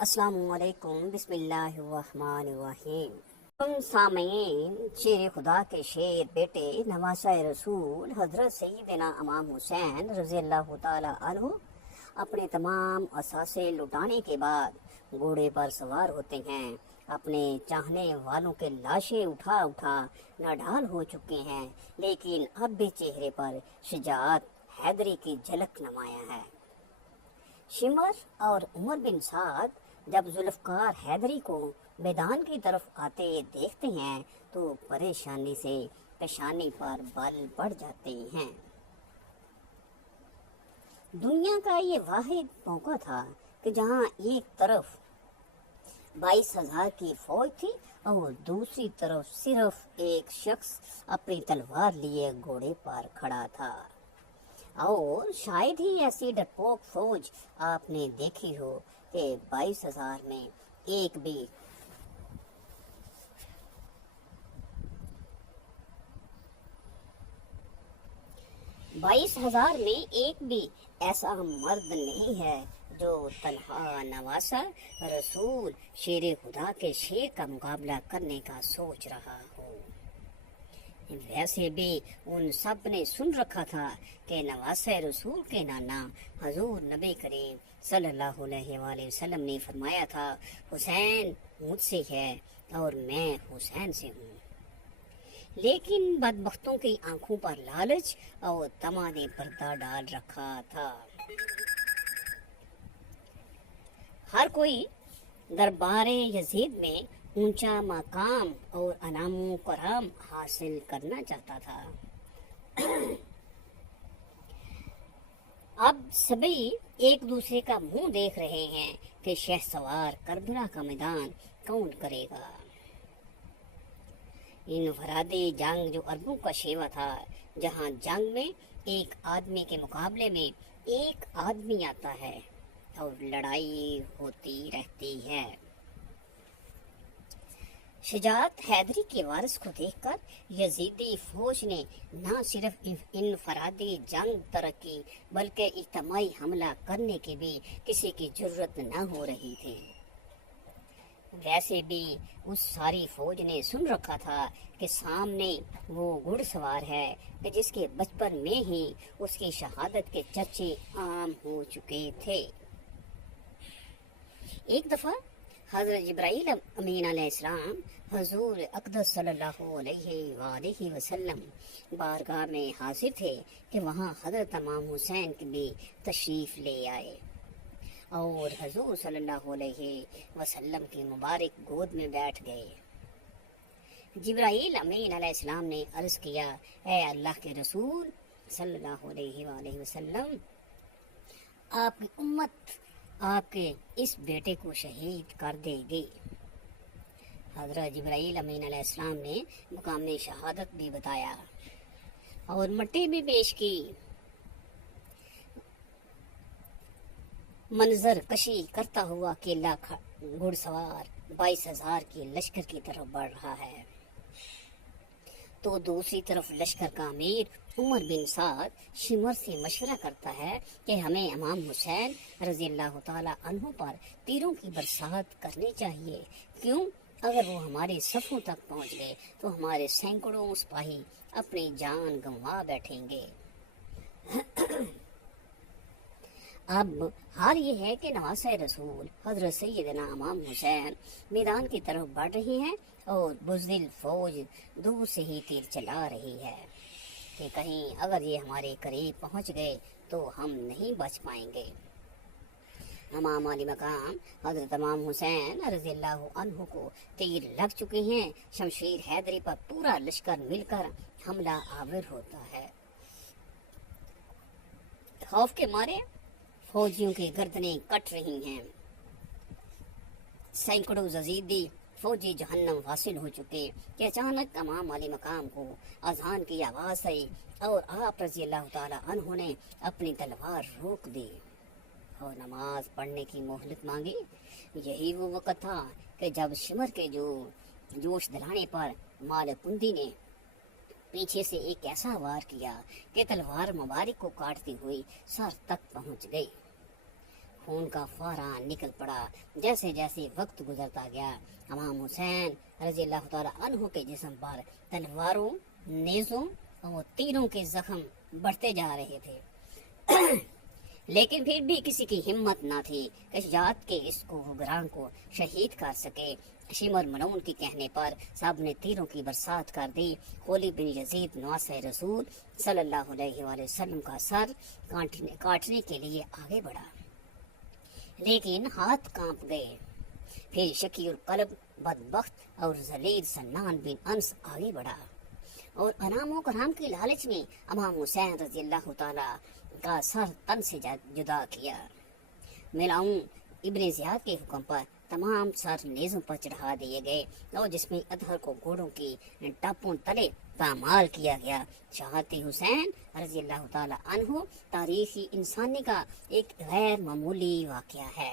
السلام علیکم، بسم اللہ الرحمن الرحیم۔ تم سامعین، شیر خدا کے شیر بیٹے نواسہ رسول حضرت سیدنا امام حسین رضی اللہ تعالی عنہ اپنے تمام اثاثے لٹانے کے بعد گھوڑے پر سوار ہوتے ہیں۔ اپنے چاہنے والوں کے لاشیں اٹھا اٹھا ناڈھال ہو چکے ہیں، لیکن اب بھی چہرے پر شجاعت حیدری کی جھلک نمایاں ہے۔ شمر اور عمر بن سعد جب ذوالفقار حیدری کو میدان کی طرف آتے دیکھتے ہیں تو پریشانی سے پیشانی پر بال پڑ جاتے ہیں۔ دنیا کا یہ واحد موقع تھا کہ جہاں ایک طرف 22,000 کی فوج تھی اور دوسری طرف صرف ایک شخص اپنی تلوار لیے گھوڑے پر کھڑا تھا، اور شاید ہی ایسی ڈرپوک فوج آپ نے دیکھی ہو کہ 22,000 میں ایک بھی ایسا مرد نہیں ہے جو تنہا نواسہ رسول شیر خدا کے شیر کا مقابلہ کرنے کا سوچ رہا ہو۔ ویسے بھی ان سب نے سن رکھا تھا کہ نواسہ رسول کے نانا حضور نبی کریم صلی اللہ علیہ وآلہ وسلم نے فرمایا تھا، حسین مجھ سے ہے اور میں حسین سے ہوں۔ لیکن بدبختوں کی آنکھوں پر لالچ اور طمع نے پردہ ڈال رکھا تھا۔ ہر کوئی دربار یزید میں اونچا مقام اور انعام و کرام حاصل کرنا چاہتا تھا۔ اب سبھی ایک دوسرے کا منہ دیکھ رہے ہیں کہ شہسوار کربلا کا میدان کون کرے گا۔ انفرادی جنگ جو عربوں کا شیوا تھا، جہاں جنگ میں ایک آدمی کے مقابلے میں ایک آدمی آتا ہے اور لڑائی ہوتی رہتی ہے۔ شجاعت حیدری کے وارث کو دیکھ کر یزیدی فوج نے نہ صرف انفرادی جنگ ترک کی بلکہ اجتماعی حملہ کرنے کی بھی کسی کی جرت نہ ہو رہی تھی۔ ویسے بھی اس ساری فوج نے سن رکھا تھا کہ سامنے وہ گھڑ سوار ہے کہ جس کے بچپن میں ہی اس کی شہادت کے چرچے عام ہو چکے تھے۔ ایک دفعہ حضرت جبرائیل امین علیہ السلام حضور اقدس صلی اللہ علیہ وآلہ وسلم بارگاہ میں حاضر تھے کہ وہاں حضرت امام حسین کی بھی تشریف لے آئے اور حضور صلی اللہ علیہ وسلم کی مبارک گود میں بیٹھ گئے۔ جبرائیل امین علیہ السلام نے عرض کیا، اے اللہ کے رسول صلی اللہ علیہ وآلہ وسلم، آپ کی امت آپ کے اس بیٹے کو شہید کر دے گی۔ حضرت جبرائیل امین علیہ السلام نے مقام شہادت بھی بتایا اور مٹی بھی پیش کی۔ منظر کشی کرتا ہوا اکیلا گھڑ سوار 22,000 کی لشکر کی طرف بڑھ رہا ہے تو دوسری طرف لشکر کا امیر عمر بن سعد شمر سے مشورہ کرتا ہے کہ ہمیں امام حسین رضی اللہ تعالی عنہ پر تیروں کی برسات کرنی چاہیے، کیوں؟ اگر وہ ہمارے صفوں تک پہنچ گئے تو ہمارے سینکڑوں سپاہی اپنی جان گنوا بیٹھیں گے۔ اب حال یہ ہے کہ نواسہ رسول حضرت سیدنا امام حسین میدان کی طرف بڑھ رہی ہیں اور بزدل فوج دور سے ہی تیر چلا رہی ہے کہ کہیں اگر یہ ہمارے قریب پہنچ گئے تو ہم نہیں بچ پائیں گے۔ امام علی مقام حضرت امام حسین رضی اللہ عنہ کو تیر لگ چکے ہیں۔ شمشیر حیدری پر پورا لشکر مل کر حملہ آور ہوتا ہے۔ خوف کے مارے فوجیوں کی گردنیں کٹ رہی ہیں۔ سینکڑوں یزیدی فوجی جہنم واصل ہو چکے کہ اچانک امام علی مقام کو اذان کی آواز آئی اور آپ رضی اللہ تعالی عنہ نے اپنی تلوار روک دی اور نماز پڑھنے کی مہلت مانگی۔ یہی وہ وقت تھا کہ جب شمر کے جوش دلانے پر مالکندی نے پیچھے سے ایک ایسا وار کیا کہ تلوار مبارک کو کاٹتی ہوئی سر تک پہنچ گئی۔ خون کا فوارہ نکل پڑا۔ جیسے جیسے وقت گزرتا گیا امام حسین رضی اللہ تعالیٰ عنہ کے جسم پر تلواروں، نیزوں اور تیروں کے زخم بڑھتے جا رہے تھے، لیکن پھر بھی کسی کی ہمت نہ تھی کہ شجاعت کے اس کو حکمران کو شہید کر سکے۔ شمر ملعون کے کہنے پر سب نے تیروں کی برسات کر دی۔ خولید بن یزید نواسہ رسول صلی اللہ علیہ وآلہ وسلم کا سر کاٹنے کے لیے آگے بڑھا، لیکن ہاتھ کانپ گئے۔ پھر شقی القلب، بدبخت اور ذلیل سنان بن انس آگے بڑھا اور انعام و کرام کی لالچ میں امام حسین رضی اللہ تعالیٰ کا سر تن سے جدا کیا۔ ملعون ابن زیاد کے حکم پر تمام سر نیزوں پر چڑھا دیے گئے اور جس میں اطہر کو گھوڑوں کی ٹاپوں تلے پامال کیا گیا۔ شہادت حسین رضی اللہ تعالیٰ عنہ تاریخی انسانی کا ایک غیر معمولی واقعہ ہے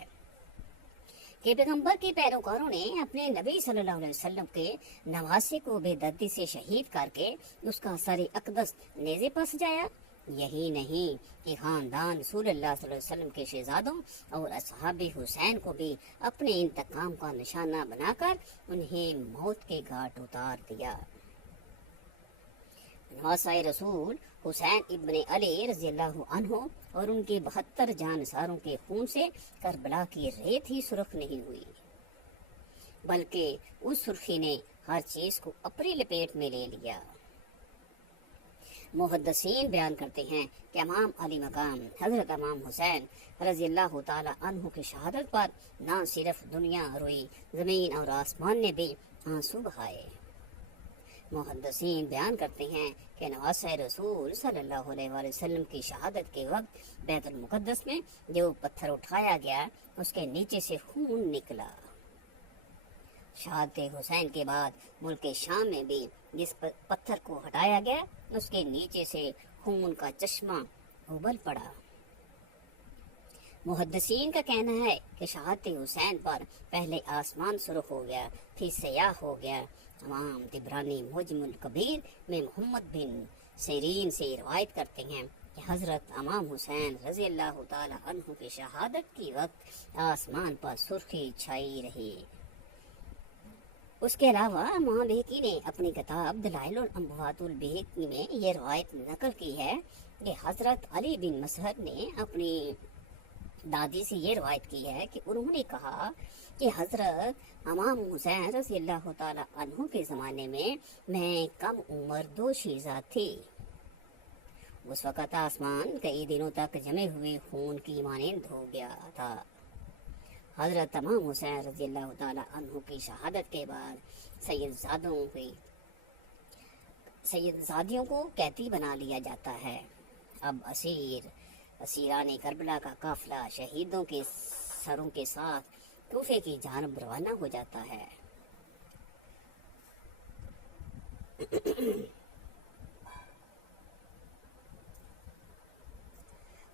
کہ پیغمبر کے پیروکاروں نے اپنے نبی صلی اللہ علیہ وسلم کے نواسے کو بے دردی سے شہید کر کے اس کا سر اقدس نیزے پر سجایا۔ یہی نہیں کہ خاندان رسول اللہ صلی اللہ علیہ وسلم کے شہزادوں اور اصحاب حسین کو بھی اپنے انتقام کا نشانہ بنا کر انہیں موت کے گھاٹ اتار دیا۔ نواسہ رسول حسین ابن علی رضی اللہ عنہ اور ان کے 72 جانثاروں کے خون سے کربلا کی ریت ہی سرخ نہیں ہوئی، بلکہ اس سرخی نے ہر چیز کو اپنی لپیٹ میں لے لیا۔ محدثین بیان کرتے ہیں کہ امام علی مقام حضرت امام حسین رضی اللہ تعالی عنہ کی شہادت پر نہ صرف دنیا روئی، زمین اور آسمان نے بھی آنسو بہائے۔ محدثین بیان کرتے ہیں کہ نواسہ رسول صلی اللہ علیہ وآلہ وسلم کی شہادت کے وقت بیت المقدس میں جو پتھر اٹھایا گیا اس کے نیچے سے خون نکلا۔ شہادت حسین کے بعد ملک شام میں بھی جس پتھر کو ہٹایا گیا اس کے نیچے سے خون کا چشمہ ابل پڑا۔ محدثین کا کہنا ہے کہ شہادت حسین پر پہلے آسمان سرخ ہو گیا، پھر سیاہ ہو گیا۔ امام طبرانی معجم الکبیر میں محمد بن سیرین سے روایت کرتے ہیں کہ حضرت امام حسین رضی اللہ تعالی عنہ کی شہادت کی وقت آسمان پر سرخی چھائی رہی۔ اس کے علاوہ امام بہقی نے اپنی کتاب دلائل الانبوات البہقی میں یہ روایت نقل کی ہے کہ حضرت علی بن مسہر نے اپنی دادی سے یہ روایت کی ہے کہ انہوں نے کہا کہ حضرت امام حسین رضی اللہ تعالی عنہ کے زمانے میں کم عمر دوشیزہ تھی۔ اس وقت آسمان کئی دنوں تک جمے ہوئے خون کی مانند ہو گیا تھا۔ حضرت امام حسین رضی اللہ تعالی عنہ کی شہادت کے بعد سیدزادیوں کو قیدی بنا لیا جاتا ہے۔ اب اسیران کربلا کا قافلہ شہیدوں کے سروں کے ساتھ کوفے کی جانب روانہ ہو جاتا ہے۔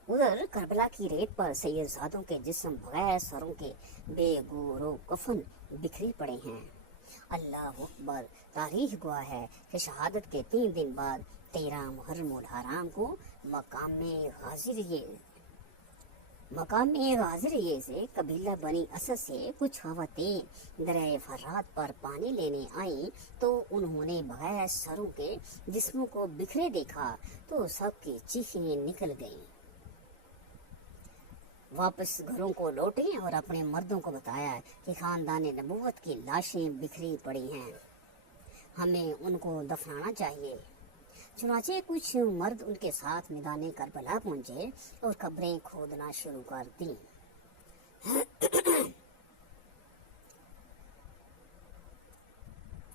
ادھر کربلا کی ریت پر سیدزادوں کے جسم بغیر سروں کے بے گور و کفن بکھری پڑے ہیں۔ اللہ اکبر! تاریخ گواہ ہے کہ شہادت کے 3 دن بعد 13 محرم الحرام کو مقام غازریے سے قبیلہ بنی اسد سے کچھ خواتین دریا فرات پر پانی لینے آئیں تو انہوں نے بغیر سروں کے جسموں کو بکھرے دیکھا تو سب کی چیخیں نکل گئیں۔ واپس گھروں کو لوٹیں اور اپنے مردوں کو بتایا کہ خاندان نبوت کی لاشیں بکھری پڑی ہیں، ہمیں ان کو دفنانا چاہیے۔ چنانچہ کچھ مرد ان کے ساتھ میدان کربلا پہنچے اور قبریں کھودنا شروع کر دیں۔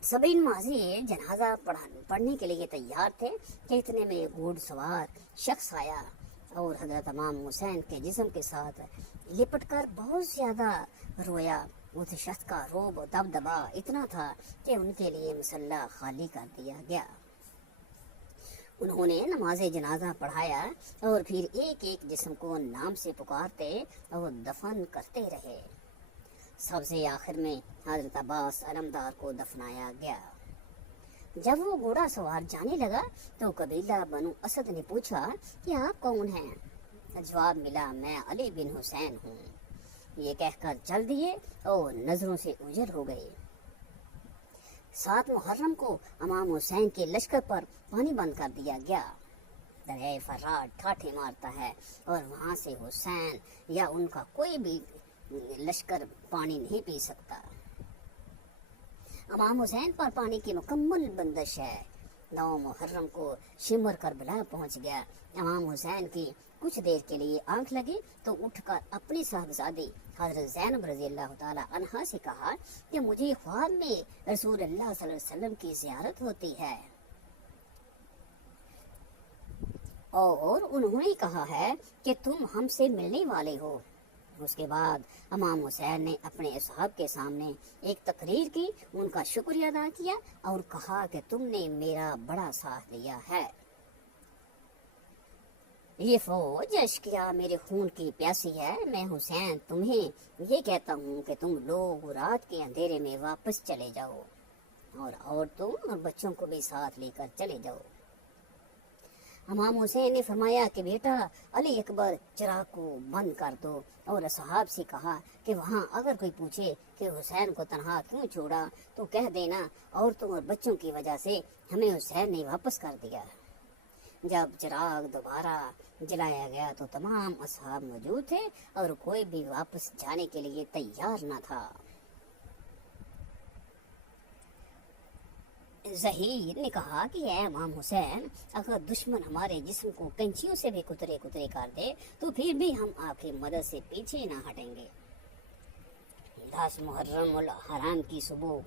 سبھی نمازی جنازہ پڑھنے کے لیے تیار تھے کہ اتنے میں گھوڑ سوار شخص آیا اور حضرت امام حسین کے جسم کے ساتھ لپٹ کر بہت زیادہ رویا۔ اس شخص کا رعب و دبدبا اتنا تھا کہ ان کے لیے مصلی خالی کر دیا گیا۔ انہوں نے نماز جنازہ پڑھایا اور پھر ایک ایک جسم کو نام سے پکارتے اور دفن کرتے رہے۔ سب سے آخر میں حضرت عباس علمدار کو دفنایا گیا۔ جب وہ گھوڑا سوار جانے لگا تو قبیلہ بنو اسد نے پوچھا کہ آپ کون ہیں؟ جواب ملا میں علی بن حسین ہوں۔ یہ کہہ کر چل دیے اور نظروں سے اوجھل ہو گئے۔ 7 محرم کو امام حسین کے لشکر پر پانی بند کر دیا گیا۔ دریائے فرات ٹھاٹھے مارتا ہے اور وہاں سے حسین یا ان کا کوئی بھی لشکر پانی نہیں پی سکتا۔ امام حسین پر پانی کی مکمل بندش ہے۔ 9 محرم کو شمر کربلا پہنچ گیا۔ امام حسین کی کچھ دیر کے لیے آنکھ لگی تو اٹھ کر اپنی صاحبزادی حضرت زینب رضی اللہ تعالی عنہا سے کہا کہ مجھے خواب میں رسول اللہ صلی اللہ علیہ وسلم کی زیارت ہوتی ہے اور انہوں نے کہا ہے کہ تم ہم سے ملنے والے ہو۔ اس کے بعد امام حسین نے اپنے اصحاب کے سامنے ایک تقریر کی، ان کا شکریہ ادا کیا اور کہا کہ تم نے میرا بڑا ساتھ دیا ہے۔ یہ فوج اشقیا میرے خون کی پیاسی ہے۔ میں حسین تمہیں یہ کہتا ہوں کہ تم لوگ رات کے اندھیرے میں واپس چلے جاؤ اور عورتوں اور بچوں کو بھی ساتھ لے کر چلے جاؤ۔ امام حسین نے فرمایا کہ بیٹا علی اکبر چراغ کو بند کر دو، اور اصحاب سے کہا کہ وہاں اگر کوئی پوچھے کہ حسین کو تنہا کیوں چھوڑا تو کہہ دینا عورتوں اور بچوں کی وجہ سے ہمیں حسین نے واپس کر دیا۔ جب چراغ دوبارہ جلایا گیا تو تمام اصحاب موجود تھے اور کوئی بھی واپس جانے کے لیے تیار نہ تھا۔ ظہیر نے کہا کہ اے امام حسین، اگر دشمن ہمارے جسم کو کینچیوں سے بھی کترے کترے کر دے تو پھر بھی ہم آپ کی مدد سے پیچھے نہ ہٹیں گے۔ 10 محرم الحرام کی صبح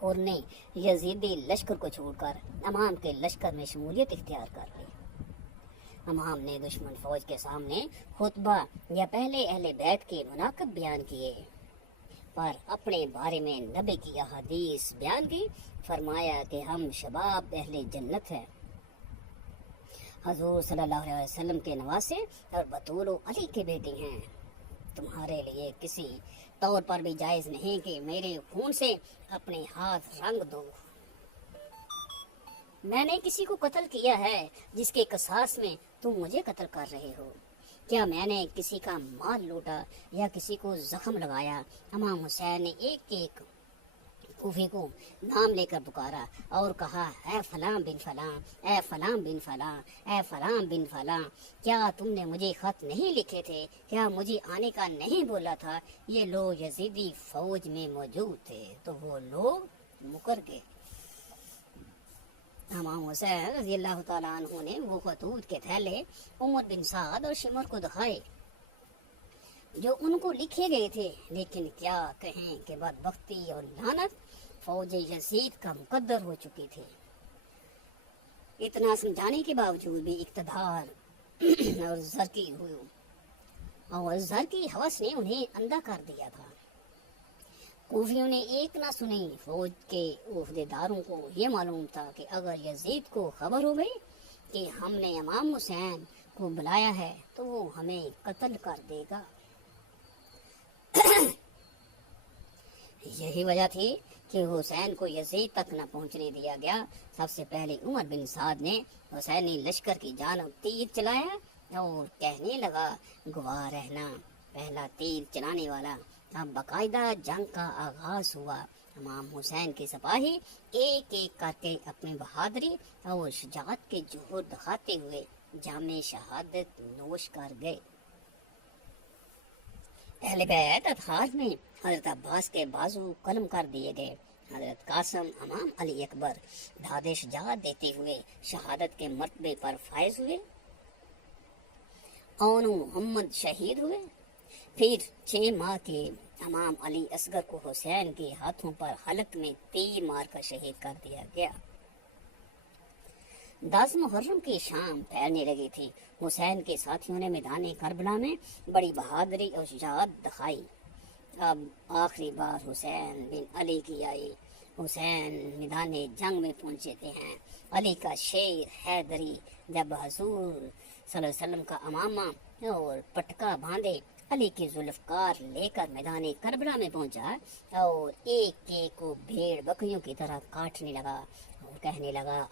اور نے یزیدی لشکر کو چھوڑ کر امام کے لشکر میں شمولیت اختیار کر لی۔ امام نے دشمن فوج کے سامنے خطبہ یا پہلے اہل بیت کے مناقب بیان کیے، پر اپنے بارے میں نبی کی احادیث بیان کی۔ فرمایا کہ ہم شباب اہل جنت ہیں، حضور صلی اللہ علیہ وسلم کے نواسے اور بطول و علی کے بیٹے ہیں۔ تمہارے لیے کسی طور پر بھی جائز نہیں کہ میرے خون سے اپنے ہاتھ رنگ دو۔ میں نے کسی کو قتل کیا ہے جس کے قصاص میں تم مجھے قتل کر رہے ہو؟ کیا میں نے کسی کا مال لوٹا یا کسی کو زخم لگایا؟ امام حسین نے ایک ایک کوفی کو نام لے کر پکارا اور کہا، اے فلاں بن فلاں، اے فلاں بن فلاں، اے فلاں بن فلاں، کیا تم نے مجھے خط نہیں لکھے تھے؟ کیا مجھے آنے کا نہیں بولا تھا؟ یہ لوگ یزیدی فوج میں موجود تھے تو وہ لوگ مکر گئے۔ امام حسین رضی اللہ تعالیٰ عنہ نے وہ خطوط کے تھیلے عمر بن سعد اور شمر کو دکھائے جو ان کو لکھے گئے تھے، لیکن کیا کہیں کہ بدبختی اور لعنت فوج یزید کا مقدر ہو چکی تھی۔ اتنا سمجھانے کے باوجود بھی اقتدار اور زر کی ہوس نے انہیں اندھا کر دیا تھا۔ کوفیوں نے ایک نہ سنی۔ فوج کے عہدیداروں کو یہ معلوم تھا کہ اگر یزید کو خبر ہو گئی کہ ہم نے امام حسین کو بلایا ہے تو وہ ہمیں قتل کر دے گا۔ یہی وجہ تھی کہ حسین کو یزید تک نہ پہنچنے دیا گیا۔ سب سے پہلے عمر بن سعد نے حسینی لشکر کی جانب تیر چلایا اور کہنے لگا، گواہ رہنا پہلا تیر چلانے والا۔ اب باقاعدہ جنگ کا آغاز ہوا۔ امام حسین کے سپاہی ایک ایک کر کے اپنی بہادری اور شجاعت کے جوہر دکھاتے ہوئے جام شہادت نوش کر گئے۔ اہل بیت اطہار میں حضرت عباس کے بازو قلم کر دیے گئے۔ حضرت قاسم امام علی اکبر داد شجاعت دیتے ہوئے شہادت کے مرتبے پر فائز ہوئے۔ اون محمد شہید ہوئے۔ پھر 6 ماہ کے امام علی اصغر کو حسین کے ہاتھوں پر حلق میں تیر مار کر شہید کر دیا گیا۔ 10 محرم کی شام پھیلنے لگی تھی۔ حسین کے ساتھیوں نے میدان کربلا میں بڑی بہادری اور شجاعت دکھائی۔ اب آخری بار حسین بن علی کی آئی۔ حسین میدان جنگ میں پہنچے ہیں۔ علی کا شیر حیدری جب حضور صلی اللہ علیہ وسلم کا امامہ اور پٹکا باندھے علی کی ذوالفقار لے کر میدان کربلا میں پہنچا اور ایک ایک کو بھیڑ بکریوں کی طرح کاٹنے لگا۔ کہنے لگا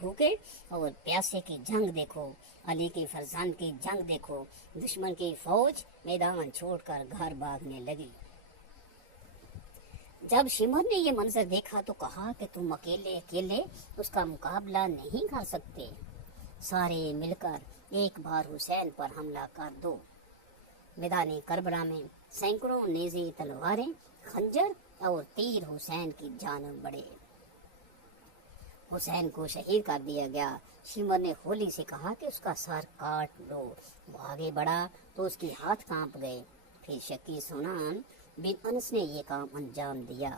بھوکے اور پیاسے کی جنگ دیکھو، علی کی فرزند کی جنگ دیکھو۔ دشمن کی فوج میدان چھوڑ کر گھر بھاگنے لگی۔ جب شمر نے یہ منظر دیکھا تو کہا کہ تم اکیلے اکیلے اس کا مقابلہ نہیں کر سکتے، سارے مل کر ایک بار حسین پر حملہ کر دو۔ میدان کربلا میں سینکڑوں نیزے، تلواریں، خنجر اور تیر حسین کی جانب بڑھے۔ حسین کو شہید کر دیا گیا۔ شمر نے ہولی سے کہا کہ اس کا سر کاٹ لو۔ وہ آگے بڑھا تو اس کے ہاتھ کانپ گئے۔ پھر شکی سنان بن انس نے یہ کام انجام دیا۔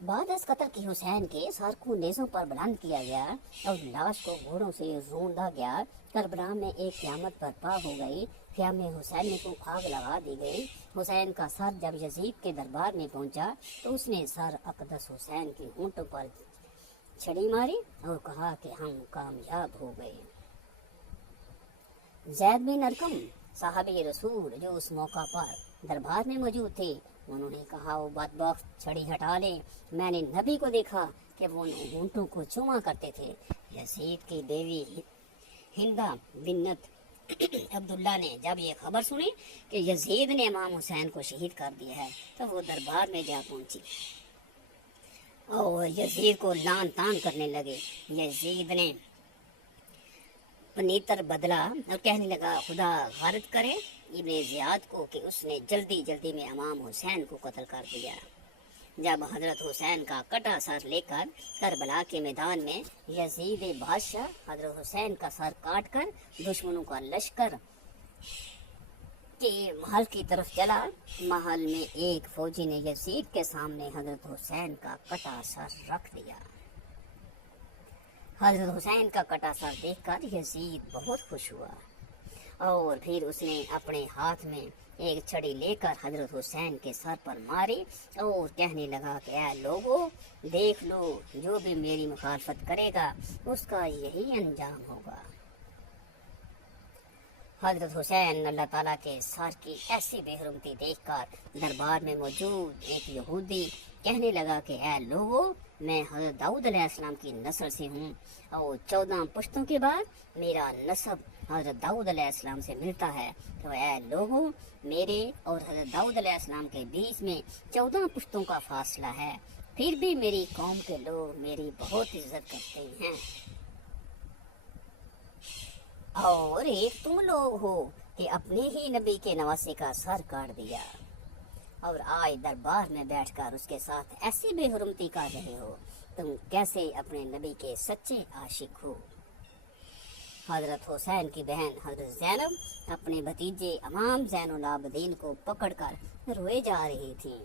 بعد از قتل کی حسین کے سر کو نیزوں پر بلند کیا گیا اور لاش کو گھوڑوں سے روندا گیا۔ کربلا میں ایک قیامت برپا ہو گئی۔ خیام حسین کو آگ لگا دی گئی۔ حسین کا سر جب یزید کے دربار میں پہنچا تو اس نے سر اقدس حسین کی ہونٹوں پر چھڑی ماری اور کہا کہ ہم کامیاب ہو گئے۔ زید بن ارقم صحابی رسول جو اس موقع پر دربار میں موجود تھے، انہوں نے کہا وہ بدبخت چھڑی ہٹا لے، میں نے نبی کو دیکھا کہ وہ ہونٹوں کو چوما کرتے تھے۔ یزید کی بیوی ہندہ بنت عبداللہ نے جب یہ خبر سنی کہ یزید نے امام حسین کو شہید کر دیا ہے تو وہ دربار میں جا پہنچی اور یزید کو لان تان کرنے لگے۔ یزید نے پنیتر بدلا اور کہنے لگا خدا غارت کرے ابن زیاد کو کہ اس نے جلدی جلدی میں امام حسین کو قتل کر دیا۔ جب حضرت حسین کا کٹا سر لے کر کربلا کے میدان میں یزید بادشاہ حضرت حسین کا سر کاٹ کر دشمنوں کا لشکر کے محل کی طرف چلا، محل میں ایک فوجی نے یزید کے سامنے حضرت حسین کا کٹا سر رکھ دیا۔ حضرت حسین کا کٹا سر دیکھ کر یزید بہت خوش ہوا اور پھر اس نے اپنے ہاتھ میں ایک چھڑی لے کر حضرت حسین کے سر پر ماری اور کہنے لگا کہ اے لوگو دیکھ لو، جو بھی میری مخالفت کرے گا اس کا یہی انجام ہوگا۔ حضرت حسین اللہ تعالیٰ کے سر کی ایسی بے حرمتی دیکھ کر دربار میں موجود ایک یہودی کہنے لگا کہ اے لوگو میں حضرت داؤد علیہ السلام کی نسل سے ہوں اور 14 پشتوں کے بعد میرا نسب حضرت داؤد علیہ السلام سے ملتا ہے، تو اے لوگو میرے اور حضرت داؤد علیہ السلام کے بیچ میں 14 پشتوں کا فاصلہ ہے، پھر بھی میری قوم کے لوگ میری بہت عزت کرتے ہیں، اور ایک تم لوگ ہو کہ اپنے ہی نبی کے نواسے کا سر کاٹ دیا اور آج دربار میں بیٹھ کر اس کے ساتھ ایسی بے حرمتی کر رہے ہو، تم کیسے اپنے نبی کے سچے عاشق ہو۔ حضرت حسین کی بہن حضرت زینب اپنے بھتیجے امام زین العابدین کو پکڑ کر روئے جا رہی تھیں۔